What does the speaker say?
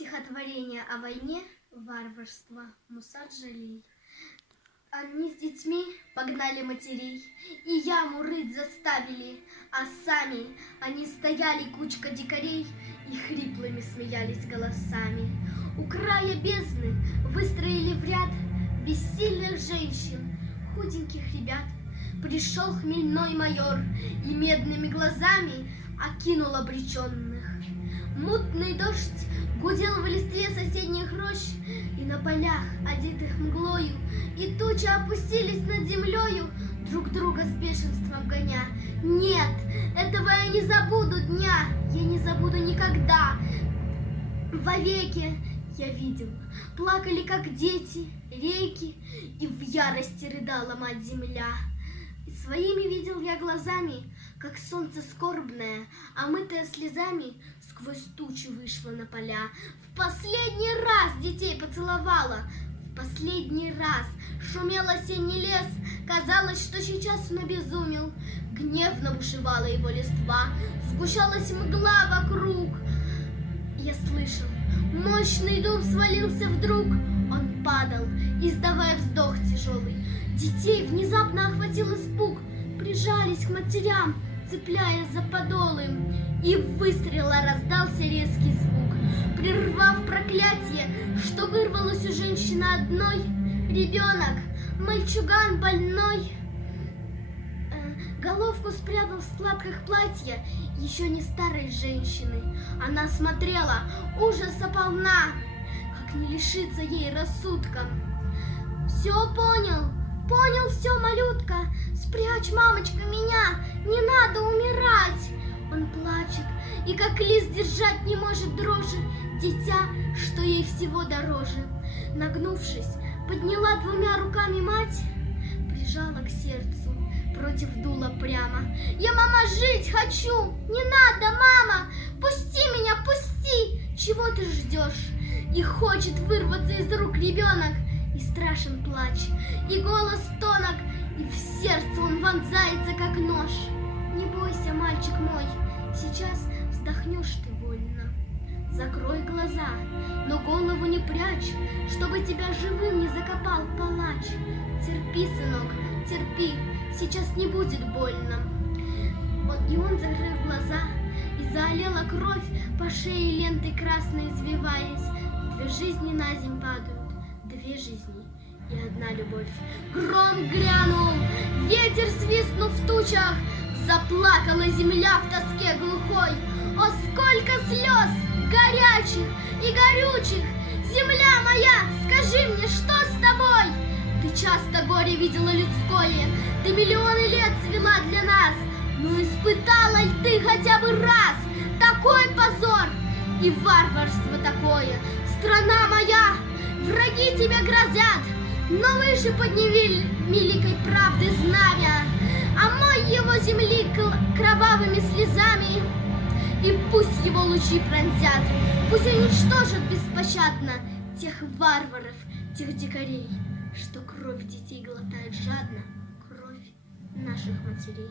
Стихотворение о войне, варварство, Муса Джалиль. Они с детьми погнали матерей и яму рыть заставили, а сами они стояли, кучка дикарей, и хриплыми смеялись голосами. У края бездны выстроили в ряд бессильных женщин, худеньких ребят. Пришел хмельной майор и медными глазами окинул обреченных. Мутный дождь гудел в листве соседних рощ, и на полях, одетых мглою, и тучи опустились над землею, друг друга с бешенством гоня. Нет, этого я не забуду дня, я не забуду никогда. Вовеки я видел, плакали, как дети, реки, и в ярости рыдала мать-земля. И своими видел я глазами, как солнце скорбное, омытое слезами, сквозь тучу вышло на поля. В последний раз детей поцеловала, в последний раз шумел осенний лес. Казалось, что сейчас он обезумел. Гневно бушевала его листва, сгущалась мгла вокруг. Я слышал, мощный дум свалился вдруг. Он падал, издавая вздох тяжелый. Детей внезапно охватил испуг, прижались к матерям, цепляясь за подолы, и выстрела раздался резкий звук. Прервав проклятие, что вырвалось у женщины одной, ребенок, мальчуган больной, головку спрятал в складках платья еще не старой женщины. Она смотрела, ужаса полна, как не лишиться ей рассудка. Все понял все, малютка, спрячь, мамочка, меня, не надо умирать. Он плачет, и как лист держать не может дрожи дитя, что ей всего дороже. Нагнувшись, подняла двумя руками мать, прижала к сердцу, против дула прямо. Я, мама, жить хочу, не надо, мама, пусти меня, пусти, чего ты ждешь? И хочет вырваться из рук ребенок, и страшен плач, и голос тонок, и в сердце он вонзается, как нож. Не бойся, мальчик мой, сейчас вздохнешь ты вольно. Закрой глаза, но голову не прячь, чтобы тебя живым не закопал палач. Терпи, сынок, терпи, сейчас не будет больно. И он закрыл глаза, и заолела кровь по шее лентой красной извиваясь. 2 жизни на земь падают, 2 жизни и 1 любовь. Гром грянул, ветер свистнув в тучах, заплакала земля в тоске глухой. О, сколько слез горячих и горючих! Земля моя, скажи мне, что с тобой? Ты часто горе видела людское, ты миллионы лет цвела для нас. Ну испытала ли ты хотя бы раз такой позор и варварство такое? Страна моя, враги тебя грозят, но выше подними великой правды знамя, омой его земли кровавыми слезами, и пусть его лучи пронзят, пусть уничтожат беспощадно тех варваров, тех дикарей, что кровь детей глотает жадно, кровь наших матерей.